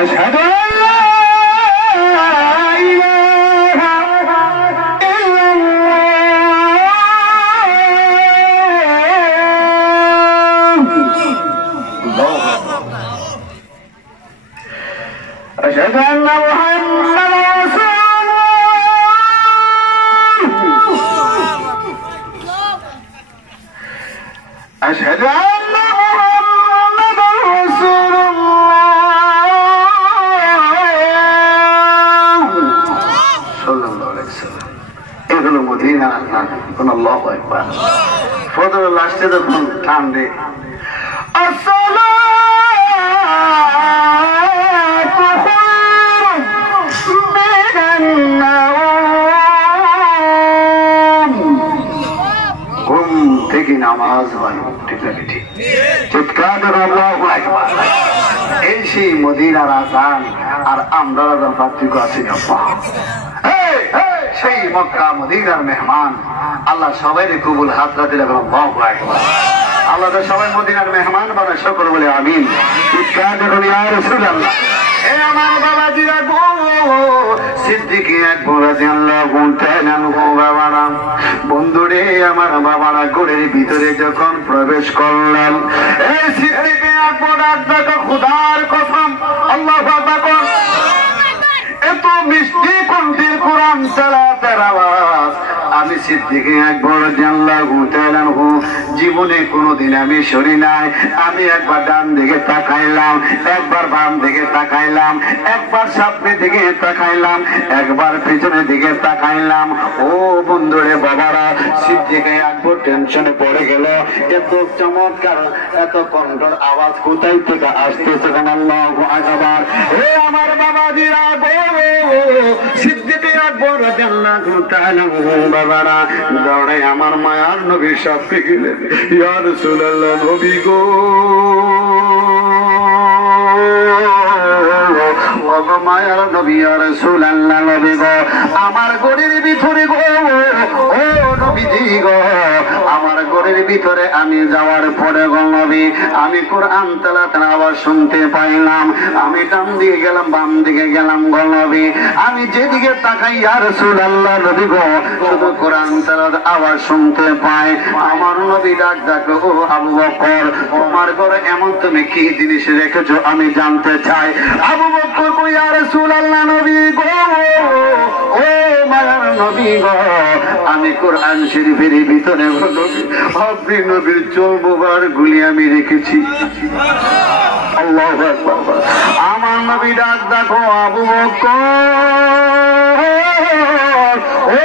আশহাদু আল্লা ইলাহা ইল্লাল্লাহ আশহাদু আন্না মুহাম্মাদার রাসূলুল্লাহ আশহাদু আন্না মুহাম্মাদার রাসূলুল্লাহ সাল্লাল্লাহু আলাইহি ওয়াসাল্লাম। এগুলো মদিনার আযান। কোন আল্লাহু আকবার। ফজরের লাস্টে যখন টান দেয় ঘুম থেকে নামাজ হয়, ঠিক না? ঠিক চিৎকার আল্লাহু আকবার। এই সেই মদিনার আযান আর আমরা আযান পার্থক্য আছে আব্বা। সেই মক্কা মদিনার মেহমান আল্লাহ সবাই কবুল হাত রাখে আল্লাহু আকবার। আল্লাহ সবাই মদিনার মেহমান বানায়, সকল বলে আমিন। চিৎকার যখন ইয়া রাসূলুল্লাহ। এ আমার বাবাজিরা গো, সিদ্দিক আকবর রাদিয়াল্লাহু তাআলা আনহু বাবারা, বন্ধুরে আমার বাবারা ঘরের ভিতরে যখন প্রবেশ করলেন, এই সিদ্দিক আকবর ডাক খোদার কসম, আল্লাহু আকবার, এত মিষ্টি কণ্ঠের কোরআন তেলাওয়াতের আওয়াজ আমি সিদ্দিক আকবর রাদিয়াল্লাহু তাআলা আনহু জীবনে কোনোদিন আমি শুনি নাই। আমি একবার ডান দিকে তাকাইলাম, একবার বাম দিকে তাকাইলাম, একবার সামনে দিকে তাকাইলাম, একবার পিছনের দিকে তাকাইলাম। ও বন্ধুরে বাবারা, সিদ্দিক আকবর টেনশনে পড়ে গেল, এত চমৎকার এত কণ্ঠর আওয়াজ কোথায় থেকে আসতেছে? আল্লাহু আকবার। ও আমার বাবাজিরা গো, সিদ্দিক আকবর রাদিয়াল্লাহু তাআলা বাবারা দৌড়ে আমার মায়ার নবীর সাথে গেলেন। ইয়া রাসূলুল্লাহ, নবী গো, মায়ার নবী, ইয়া রাসূলুল্লাহ, নবী গো, আমার ঘরের ভিতরে গো, ও নবীজি গো, আমার ঘরের ভিতরে আমি যাওয়ার পরে গো নবী, আমি কোরআন তেলাওয়াতের আওয়াজ শুনতে পাইলাম। আমি ডান দিকে গেলাম, বাম দিকে গেলাম গো নবী, আমি যেদিকে তাকাই ইয়া রাসূলুল্লাহ, নবী গো, শুধু কোরআন তেলাওয়াতের আওয়াজ শুনতে পাই। আমার নবী ডাক ডাক, ও আবু বকর, তোমার ঘরে এমন তুমি কি জিনিস রেখেছো আমি জানতে চাই। আবু বকর কই, ইয়া রাসূলুল্লাহ, নবী গো, ও মায়ার নবী গো, আমি কোরআন শরীফের ভিতরে আপনি নবীর চোখ মোবারক গুলি আমি রেখেছি। আল্লাহু আকবার। আমার নবী ডাক দেখো, আবু বকর, ও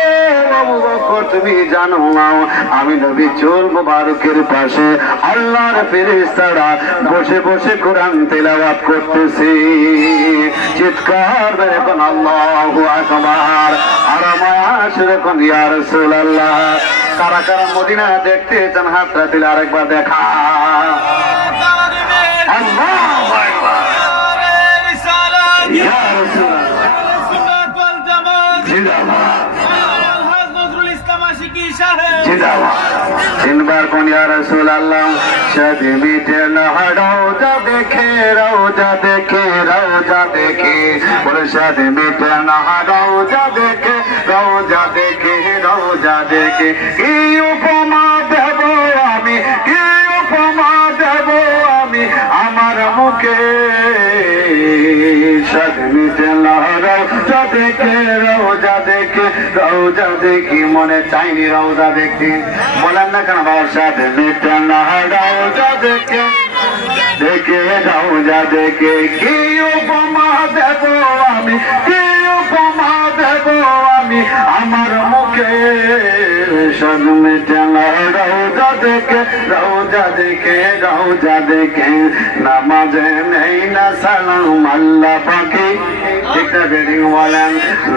আবু বকর, তুমি জানো না আমি নবী চোখ মোবারকের পাশে আল্লাহর ফেরেশতারা বসে বসে কোরআন তেলাওয়াত করতেছে। চিৎকার এখন আল্লাহু আকবার। আর আমার এখন ইয়া রাসূলুল্লাহ। কারা কারা মদিনা দেখতে চান হাতটা দিলে আরেকবার দেখা। আল্লাহু আকবার। ইয়া রাসূলুল্লাহ, সুন্নাত ওয়াল জামাত জিন্দাবাদ। আলহাজ নজরুল ইসলাম আশিকি সাহেব জিন্দাবাদ। তিনবার কোন ইয়া রাসূলুল্লাহ। শাদি মিটে না রওজা দেখে, রওজা দেখে, রওজা দেখে, বলে শাদি মিটে না রওজা দেখে, রওজা দেখে, রওজা দেখে, কি উপমা দেব আমি, কি উপমা দেব আমি আমার মুখে। শাদি মিটে না রওজা দেখে, রওজা দেখে, রওজা দেখি, মনে চাইনি রওজা দেখতে। বলেন না কেন বাবা? শাদি মিটে না রওজা দেখে, দেখে রওজা দেখে, কি উপমা দেব আমি, কি উপমা দেব আমি আমার মুখে। শাদ মিটে না রওজা দেখে, রওজা দেখে, রওজা দেখে, নামাজে নেই না সালাম আল্লাহ পাকে। ঠিকটা বেরিং বলেন,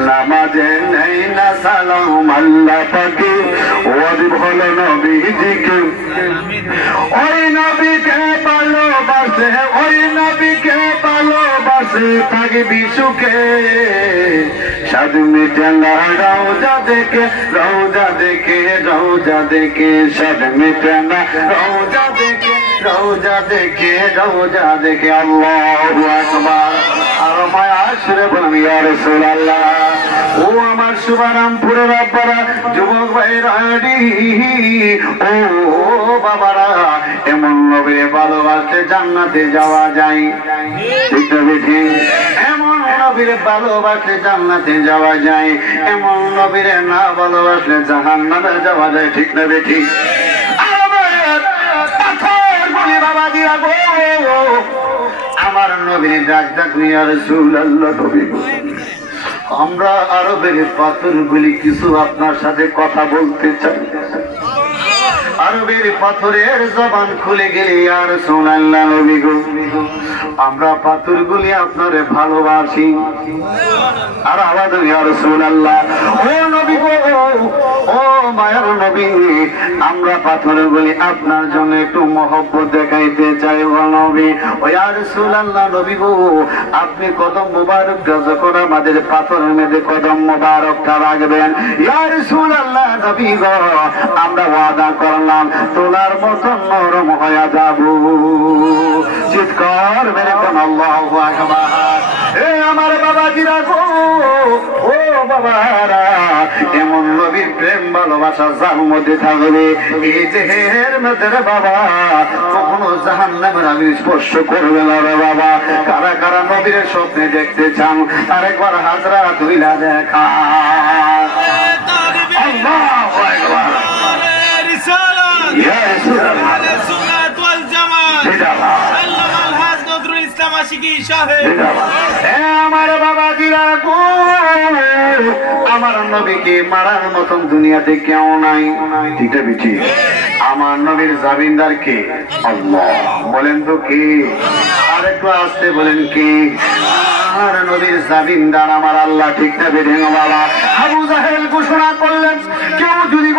নামাজে নেই না সালাম আল্লাহ পাকে। ওয়াজিব হলো নবীজিকে, ওই নবীকে ভালোবাসে, ওই নবীকে ভালোবাসে থাকবি সুখে। শাদ মিটে না রওজা দেখে, রওজা দেখে, রওজা দেখে, শাদ মিটে না রওজা দেখে, রওজা দেখে, রওজা দেখে। আল্লাহু আকবার। সুরে বলবি ইয়া রাসূলুল্লাহ। ও আমার শুভারামপুরের আব্বারা, যুবক ভাইরা, ও বাবারা, এমন নবীরে ভালোবাসলে জান্নাতে যাওয়া যায়, ঠিক না বেঠিক? এমন নবীরে ভালোবাসলে জান্নাতে যাওয়া যায়, এমন নবীরে না ভালোবাসলে জাহান্নামে যাওয়া যায়, ঠিক না বেঠিক? বাবা দিয়া গো, আমার নবীর ডাক ডাক ইয়া রাসূলুল্লাহ। নবী, আমরা আরবের পাথরগুলি কিছু আপনার সাথে কথা বলতে চাই। আরবের পাথরের জবান খুলে গেলে ইয়া রাসূলুল্লাহ নবী গো, আমরা পাথরগুলি আপনারে ভালোবাসি। আর আওয়াজ ইয়া রাসূলুল্লাহ, ও নবী গো, ও মায়ার নবী, আমরা পাথরগুলি আপনার জন্য একটু মহব্বত দেখাইতে চাই। ও নবী, ও ইয়া রাসূলুল্লাহ নবী গো, আপনি কদম মোবারকটা যখন আমাদের পাথরের মধ্যে কদম মোবারকটা রাখবেন, ইয়া রাসূলুল্লাহ নবী গো, আমরা ওয়াদা করলাম তোলার মতো নরম হয়ে যাব। চিৎকার মেরে কোন আল্লাহু আকবার। এ আমার বাবাজিরা গো, ও বাবারা, এমন নবীর প্রেম ভালোবাসা যার মধ্যে থাকবে, এই দেহের মধ্যে বাবা কখনো জাহান্নামের আগুন স্পর্শ করবে না রে বাবা। কারা কারা নবীর স্বপ্নে দেখতে চান, আরেকবার হাজরা তুইলা দেখা। আল্লাহু আকবার। ইয়া রাসূলুল্লাহ সুন্নাত ওয়াল জামাত আল্লামা আল-হাজ নজরুল ইসলাম আশিকি সাহেব। আমার বাবাজিরা গো, আমার নবীকে মারার মতন দুনিয়াতে কেউ নাই, ঠিক না বেটি? আমার নবীর জামিনদার কে? আল্লাহ। বলেন তো কে? আরেকটু আসতে বলেন কে? আমার নবীর জামিনদার আমার আল্লাহ, ঠিক না বেটি বাবা? আবু জাহেল ঘোষণা করলেন, কেউ যদি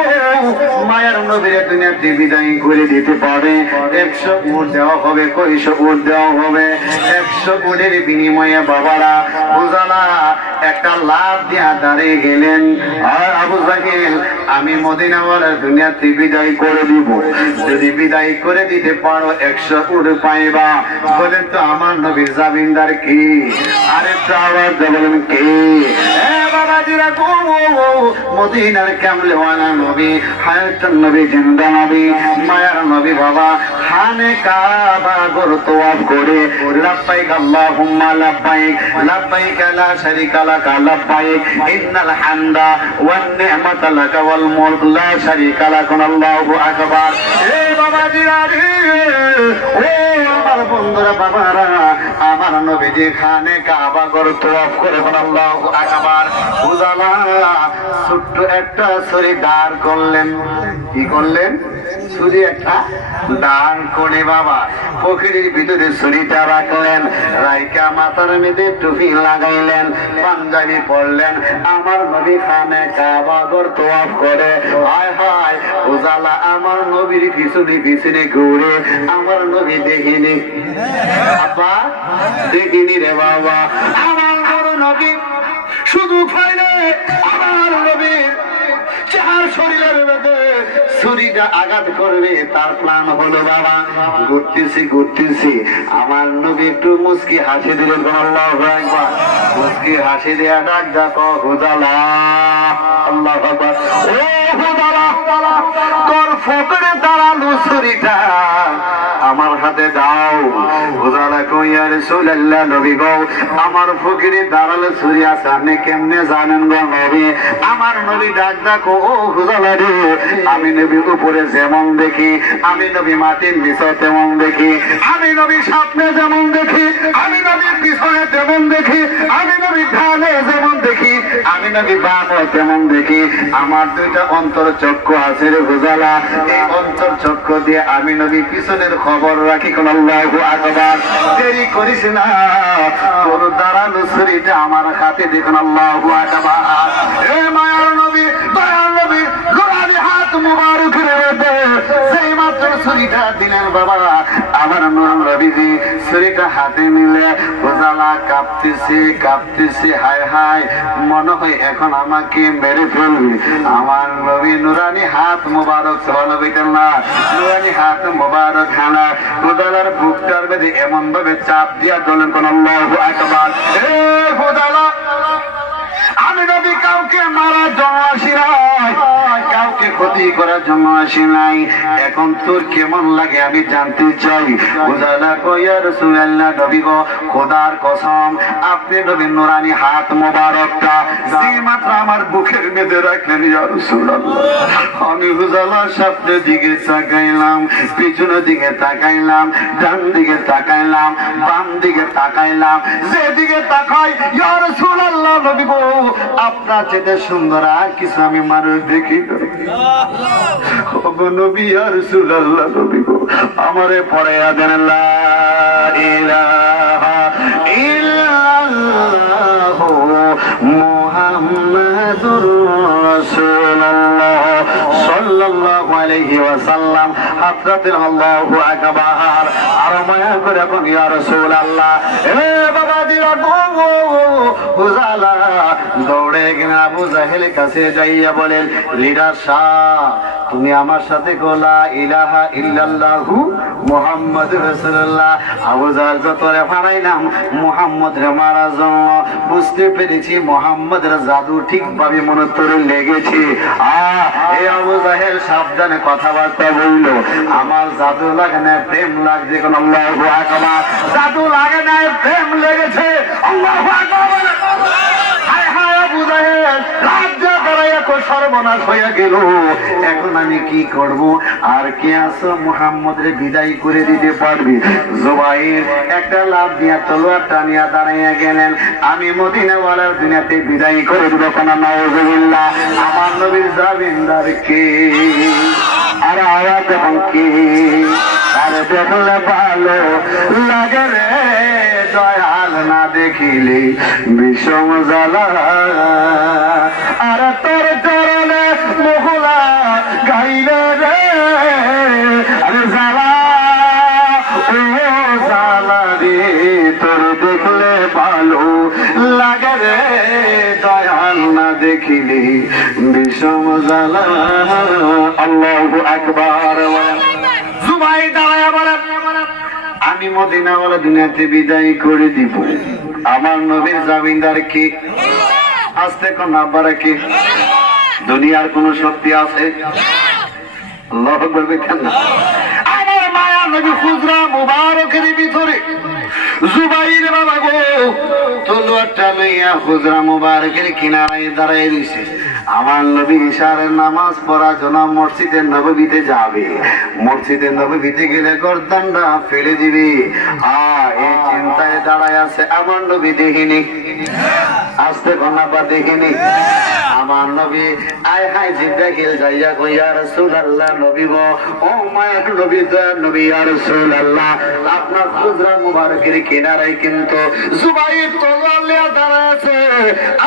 মায়ের নবীর দুনিয়াতে বিদায় করে দিতে পারে, 100 উট দেওয়া হবে। কয়শো উট দেওয়া হবে? 100 উটের বিনিময়ে বাবারা বুঝালা একটা লাভ দিয়া দাঁড়িয়ে গেলেন। আর আবু জাহেল, আমি মদিনাওয়ালার দুনিয়াতে বিদায় করে দিব, যদি বিদায় করে দিতে পারো 100 উট পাইবা। বলেন তো আমার নবীর জামিনদার কি? আরেকটা আওয়াজ বলেন কে? বাবাজিরা গো, মদিনার কামলেওয়ালা নবী, হায়াতুন নবী, জিন্দা নবী, মায়ার নবী বাবা, খানে কাবা ঘর তওয়াফ করে লাব্বাইক আল্লাহুম্মা লাব্বাইক, লাব্বাইক লা শারীকা লাক লাব্বাইক, ইন্নাল হামদা ওয়ান নি'মাতা লাক ওয়াল মুলক লা শারীকা লাক, আল্লাহু আকবার। এই বাবাজিরা রে, ও আমার বন্ধুরা বাবারা, আমার নবী যে খানে কাবা ঘর তওয়াফ করে, আল্লাহু আকবার। বুঝালা ছোট্ট একটা ছুরি দাঁড় করলেন। কি করলেন? ছুরি একটা দাঁড় করে বাবা পুকুরের ভিতরে ছুরিটা রাখলেন, রাইকা মাথার মধ্যে টুপি লাগাইলেন, পাঞ্জাবি পরলেন, আমার নবী খানে কাবা ঘর তওয়াফ করে। হায় হায় উজালা, আমার নবীর পিছনে পিছনে ঘুরে আমার নবী দেখিনি। আপা দেখিনি রে বাবা, আমার বড় নবী শুধু ফাইলে আমার নবীর চার শরীরের মধ্যে ছুরিটা আঘাত করবে, তার প্ল্যান হলো বাবা ঘুরতেছি ঘুরতেছি, আমার নবী একটু মুস্কি হাসি দিলেন। আল্লাহু আকবার। মুস্কি হাসি দেয়া ডাক দেখো হুদালা, আল্লাহু আকবার। ও হুদালা, তোর ফকরে দাঁড়ালো ছুরিটা আমার হাতে দাও। হুদালা কই ইয়া রাসূলুল্লাহ নবী গো, আমার ফকরে দাঁড়ালো ছুরি আছে, আপনি কেমনে জানেন গো নবী? আমার নবী ডাক দেখো, ও হুদালা রে, আমি নবী উপরে যেমন দেখি, আমি নবী মাটির নিচে তেমন দেখি, আমি নবী স্বপ্নে যেমন দেখি, আমি নবীর পিছনে তেমন দেখি, আমি নবী ঢালে যেমন দেখি, আমি নবী বামে তেমন দেখি। আমার দুইটা অন্তর চক্ষু আছে রে হুদালা, এই অন্তর চক্ষু দিয়ে আমি নবী পিছনের খবর রাখি। কোন আল্লাহু আকবার। দেরি করিস না, তোর দাঁড়ানো ছুরিটা আমার হাতে দেখুন। আল্লাহু আকবার। এ মায়ার নবী, দয়ার নবী, গোলামি হাত মুবারকের মধ্যে সেই মাত্র ছুরিটা দিলেন বাবা, আমার নবীজি ছুরিটা হাতে নিলে হুদালা কাঁপতেছে কাঁপতেছে, হায় হায় মনে হয় এখন আমাকে মেরে ফেলবে। আমার নবী নুরানি হাত মুবারক, সুবহানাল্লাহ না, নুরানি হাত মুবারক হানা হুদালার বুকটার মধ্যে এমন ভাবে চাপ দিয়া দিলেন। কোন আল্লাহু আকবার। এ হুদা ক্ষতি করার জন্য আসি নাই। এখন তোর কেমন লাগে আমি জানতে চাই। উজালা কয় ইয়া রাসূলুল্লাহ, নবী গো খোদার কসম আপনি নবীর নুরানি হাত মোবারকটা যে মাত্র আমার বুকের মধ্যে রাখলেন ইয়া রাসূলুল্লাহ, আমি উজালার সামনের দিকে তাকাইলাম, পিছনের দিকে তাকাইলাম, ডান দিকে তাকাইলাম, বাম দিকে তাকাইলাম, যেদিকে তাকাই ইয়া রাসূলুল্লাহ নবী গো আপনার চেয়ে সুন্দর আর কিছু আমি মানুষ দেখি না। ওগো নবী ইয়া রাসূলুল্লাহ নবী গো আমারে পড়াইয়া দেন লা ইলাহা ইল্লাল্লাহ মুহাম্মাদুর রাসূলুল্লাহ সাল্লাল্লাহু আলাইহি ওয়াসাল্লাম। হাজরাতুল আল্লাহু আকবার। আর মায়া করে কোন ইয়া রাসূলুল্লাহ, এ বাবা দিরা গো হুজালা দৌড়ে গিয়ে আবু জাহেলের কাছে যাইয়া বলেন, লিডার শাহ তুমি আমার সাথে গোলা ইলাহা ইল্লাল্লাহু মুহাম্মাদুর রাসূলুল্লাহ। আবু জাহেল যতরে ফাড়াইলাম মুহাম্মদ রে মারার জন্য, বুঝতে পেরেছি মুহাম্মদের জাদু ঠিকভাবে মনে তোরে লেগেছে। এই আবু জাহেল সাবধানে কথাবার্তা বলল, আমার জাদু লাগে না প্রেম লাগছে কোন আল্লাহু আকবার। জাদু লাগে না প্রেম লেগেছে আল্লাহু আকবার। হায় হায় আবু জাহেল লজ্জা করে এখন সর্বনাশ হয়ে গেল। এখন আমি কি করব? আর কে আছো মুহাম্মদের বিদায় করে দিতে পারবি? জুবাইর একটা লাভ দিয়া তলোয়ার টানিয়া দাঁড়াইয়া গেলেন, আমি মদিনাওয়ালার দুনিয়াতে বিদায় করে দিব কোন নাউজুবিল্লাহ। আমার নবীর জামিনদার কে? আর আয়াত এবং কি আর দেখলে ভালো লাগে রে দয়াল, না দেখিলে বিষম জ্বালা। আর তোর চরণে মহুলা গাইলে রে আরে জ্বালা, ও জ্বালা রে তোর দেখলে ভালো লাগে রে দয়াল, না দেখিলে বিষম জ্বালা। আল্লাহু আকবার। জুবাইর দাঁড়ায়া বলেন, আমি মদিনাওয়ালা দুনিয়াতে বিদায় করে দিব। আমার নবীর জামিনদার কি? আসতে কোন আব্বারা কি? দুনিয়ার কোন শক্তি আছে? আল্লাহু আকবার কেন? আমার মায়া নবী হুজরা মুবারকের ভিতরে জুবাইর বাবা গো তলোয়ারটা লইয়া হুজরা মুবারকের কিনারায় দাঁড়ায় দিছে। আমার নবী ইশারের নামাজ পড়ার জন্য মসজিদে নববীতে যাবে। মসজিদে নববীতে গেলে গর্দানটা ফেলে দিবে। এই চিন্তায় দাঁড়ায় আছে আমার নবী দেখিনি, আসতে কন্যা দেখিনি। আমার নবী আয় হায় জিব্রাইল যাইয়া কই ইয়া রাসূলুল্লাহ নবী গো, ও মায়ের নবী দয়ার নবী ইয়া রাসূলুল্লাহ, আপনার হুজরা মুবারকের কিনারায় কিন্তু জুবাইর তলোয়ার নিয়ে দাঁড়ায় আছে,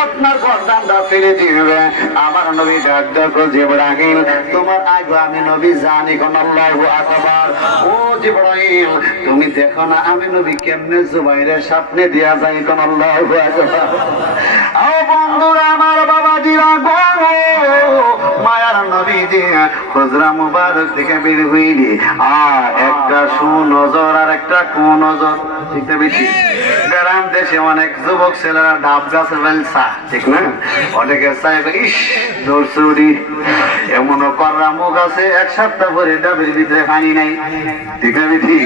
আপনার গর্দানটা ফেলে দিবে। আমার নবী ডাক দেখো জিব্রাইল, তোমার আগে আমি নবী জানি কোন আল্লাহু আকবার। ও জিব্রাইল তুমি দেখো না আমি নবী কেমনে জুবাইরের সামনে দিয়া যাই কোন আল্লাহু আকবার। ও বন্ধুরা আমার বাবা দিরা গো, মায়ার নবী দিয়া হুজরা মুবারক থেকে বের হইলি একটা সুনজর আর একটা কুনজর, ঠিক না বেশি? গ্রাম দেশে অনেক যুবক ছেলেরা ডাব গাছে ফেলছা, ঠিক না? অনেকে চাইবে ইস দৌড়ি, এমন কররা মুখ আছে এক সপ্তাহ পরে ডাবের ভিতরে পানি নাই, ঠিক না বেশি?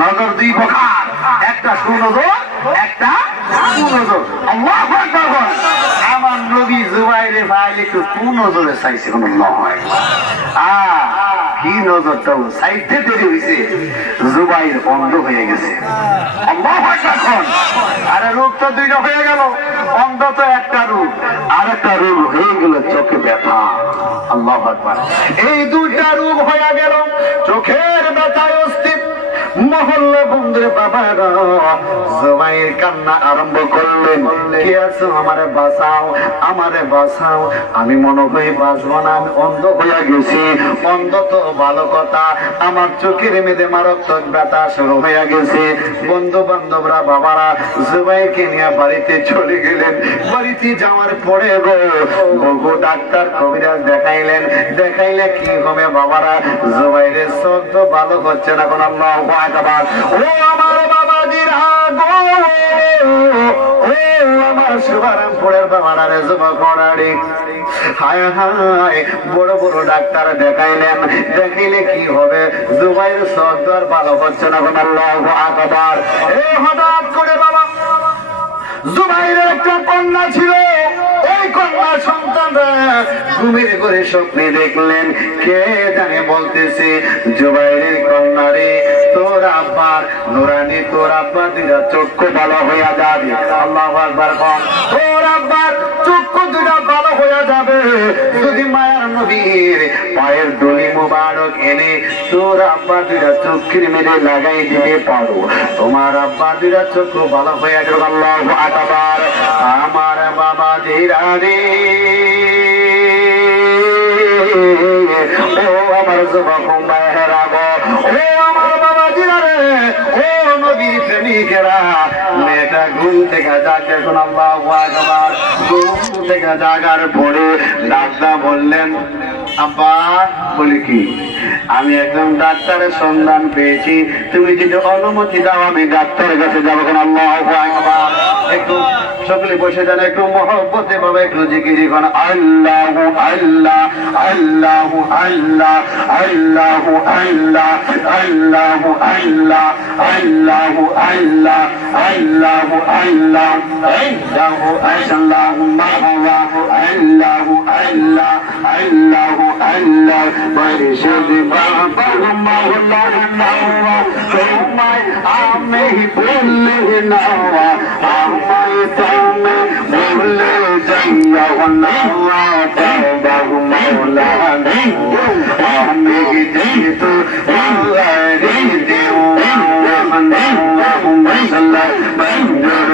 নজর দুই প্রকার, একটা সুনজর একটা কুনজর। আল্লাহু আকবার। আমার নবী জুবাইরে ভাই একটু কুনজরে চাইছে কোন নয়। কি নজরটা সাইডে দেরি হয়েছে, জুবাইর অন্ধ হয়ে গেছে। আল্লাহু আকবার। আরে রূপ তো দুইটা হয়ে গেল, অন্ধ তো একটা রূপ, আর একটা রূপ হয়ে গেল চোখে ব্যথা। আল্লাহু আকবার। এই দুইটা রূপ হয়ে গেল চোখের ব্যথায় অস্থির। মহল্লা বন্ধুরে বাবারা জুবাইর কান্না আরম্ভ করলেন, কে আছো আমারে বাঁচাও, আমারে বাঁচাও, আমি মনে হয় বাঁচবো না, আমি অন্ধ হয়ে গেছি। অন্ধ তো ভালো কথা, আমার চোখের মেয়েদে মারাত্মক ব্যথা শুরু হয়ে গেছে। বন্ধু বান্ধবরা বাবারা জুবাইরকে নিয়ে বাড়িতে চলে গেলেন। বাড়িতে যাওয়ার পরে গো বহু ডাক্তার কবিরাজ দেখাইলেন, দেখাইলে কি হবে বাবারা, জুবাইরের চোখ তো ভালো হচ্ছে না কোন আল্লাহু আকবার। ও আমার বাবা দিরা গো, ও আমার শুভারামপুরের বাবারা রে যুবক হায় হায়, বড় বড় ডাক্তার দেখাইলেন, দেখাইলে কি হবে? জুবাইর সর্দার ভালো হচ্ছে না। আল্লাহু আকবার। হঠাৎ করে বাবা জুবাইরের একটা কন্যা ছিল, ওই কন্যা সন্তানরা ঘুমের ঘরে স্বপ্নে দেখলেন, কে জানে বলতেছে, জুবাইরের কন্যা রে, তোর আব্বার নুরানি, তোর আব্বার দুইটা চক্ষু ভালো হইয়া যাবে। আল্লাহু আকবার। তোর আব্বার চক্ষু দুইটা ভালো হইয়া যাবে যদি মায়ার নবীর পায়ের দড়ি মুবারক এনে তোর আব্বার দুইটা চক্ষুর মেরে লাগাই দিতে পারো, তোমার আব্বার দুইটা চক্ষু ভালো হইয়া যাবে। আল্লাহু আকবার। আমার বাবা জিরা রে, ও আমার যুবক ভাইয়েরা গো, ও আমার বাবা জিরা রে, ও নবীর প্রেমিকেরা, মেয়েটা ঘুম থেকে জাগে। এখন আল্লাহু আকবার। ঘুম থেকে জাগার পরে ডাক্তার বললেন, আব্বা। বলি কি? আমি একজন ডাক্তারের সন্ধান পেয়েছি, তুমি যদি অনুমতি দাও আমি ডাক্তারের কাছে যাবো। আল্লাহু আকবার। একটু সকলে বসে যান, একটু মহব্বতে ভাবে একটু জিকির করুন। আল্লাহু আল্লাহ, আল্লাহু আল্লাহ, আল্লাহু আল্লাহ, আল্লাহু আল্লাহ, আল্লাহু আল্লাহ, আল্লাহু আল্লাহ, আল্লাহু আল্লাহু আল্লাহু আল্লাহু আল্লাহ, আল্লাহু আল্লাহ। পরিশুদ্ধ বাবা মাওলা নাওয়া, তোমায় আমি ভুলে নাওয়া, আমায় তুমি ভুলে যাইও নাওয়া। বাবা মাওলা আমি যেহেতু বাড়ি দেও মশলা বন্ধুর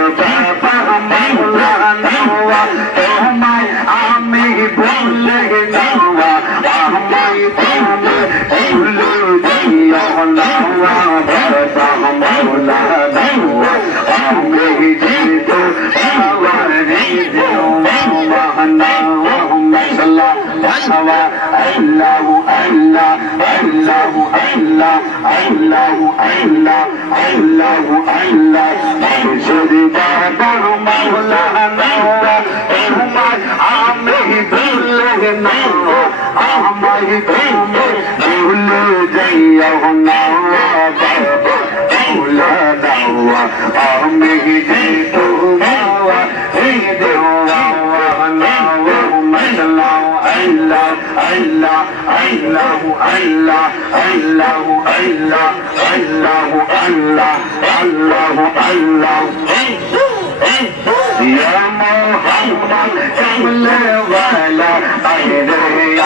বাবা মাওলা নাওয়া, তোমায় আমি ভুলে নাওয়া, আমায় তুমি ভুলে যাইও নাওয়া। বাবা মাওলা নাওয়া আমি যেহেতু বাড়ি দেও মশলা আল্লাহু আল্লাহ, আল্লাহু আল্লাহ, আল্লাহু আল্লাহ, আল্লাহু আল্লাহ। যদি বাবা মাওলা নাওয়া, তোমায় আমি ভুলে নাওয়া, আমায় তুমি ভুলে যাইও নাওয়া। বাবা মাওলা নাওয়া আমি যেহেতু বাবা দেও নাওয়া। মশলা আল্লাহ আল্লাহ, আল্লাহু আল্লাহ, আল্লাহু আল্লাহ, আল্লাহু আল্লাহ, আল্লাহু আল্লাহ। ইয়া মুহাম্মদ কামলে ওয়ালা, আরে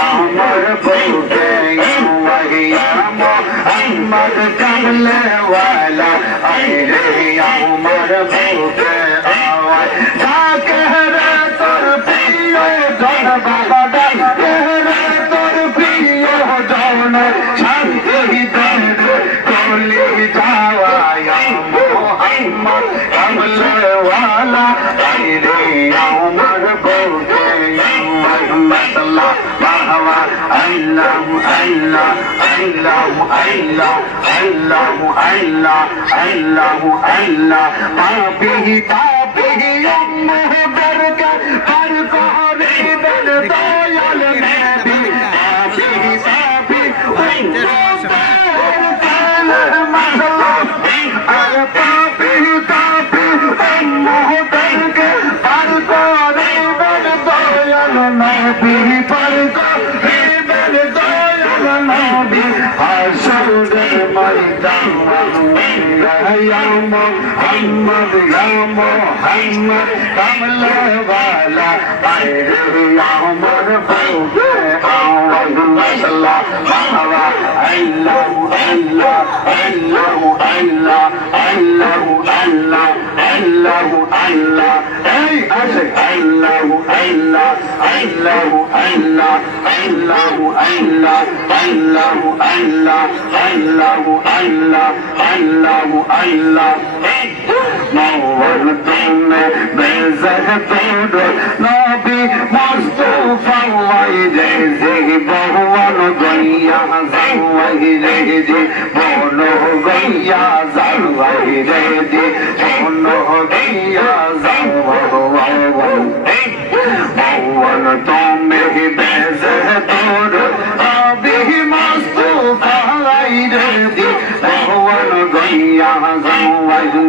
আমার বুকে ইয়া মুহাম্মদ কামলে ওয়ালা, আরে আমার বুকে আওয়াজ ডাকে রে তোর প্রিয় জন বাবা, ডাকে রে তোর প্রিয় জন, শান্তি দেন কলি যাওয়া। ইয়া মুহাম্মদ কামলে ওয়ালা, আরে আমার বুকে মাশাআল্লাহ। বাবা আল্লাহু আল্লাহ, আল্লাহু আল্লাহ, আল্লাহু আল্লাহ, আল্লাহু আল্লাহ। পাপি পাপি মুহব্বরকে পার করে দেন দয়াল নবী। পাপি পাপি মাশাআল্লাহ। আরে পাপি পাপি মুহব্বরকে পার করে দেন দয়াল নবী, পার করে দেন দয়াল নবী। হাসরের ময়দান ইয়া মুহাম্মদ, ইয়া মুহাম্মদ কামলে ওয়ালা, আরে আমার বুকে আওয়াজ মাশাআল্লাহ। বাবা আল্লাহু আল্লাহ, আল্লাহু আল্লাহ, আল্লাহু আল্লাহ, আল্লাহু আল্লাহ। এই আসে আল্লাহু আল্লাহ, আল্লাহু আল্লাহ, আল্লাহু আল্লাহ, আল্লাহু আল্লাহ, আল্লাহু আল্লাহ, আল্লাহু আল্লাহ। নওয়াজ তুমি বেজহ তোর নবী মুস্তাফা, ওয়াই জেজি বহুয়ান গইয়া জাওয়াই রেজি, বনো গইয়া জাওয়াই রেজি, বনো গইয়া জাওয়াই। তুমি भैया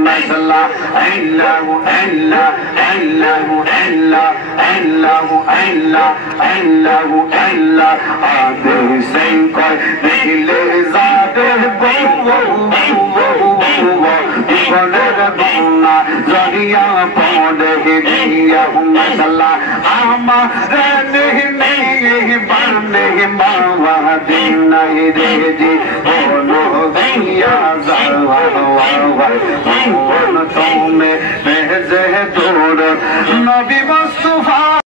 मसला अल्लाह अल्लाह अल्लाह अल्लाह अल्लाह अल्लाह अल्लाह अल्लाह आदे से कोई दिले जादे बोना जरिया पौधे दिया मसला आमा नहीं बने मावा दिन नहीं रे जी बोलो भैया तुम्हें भेजे दूर नबी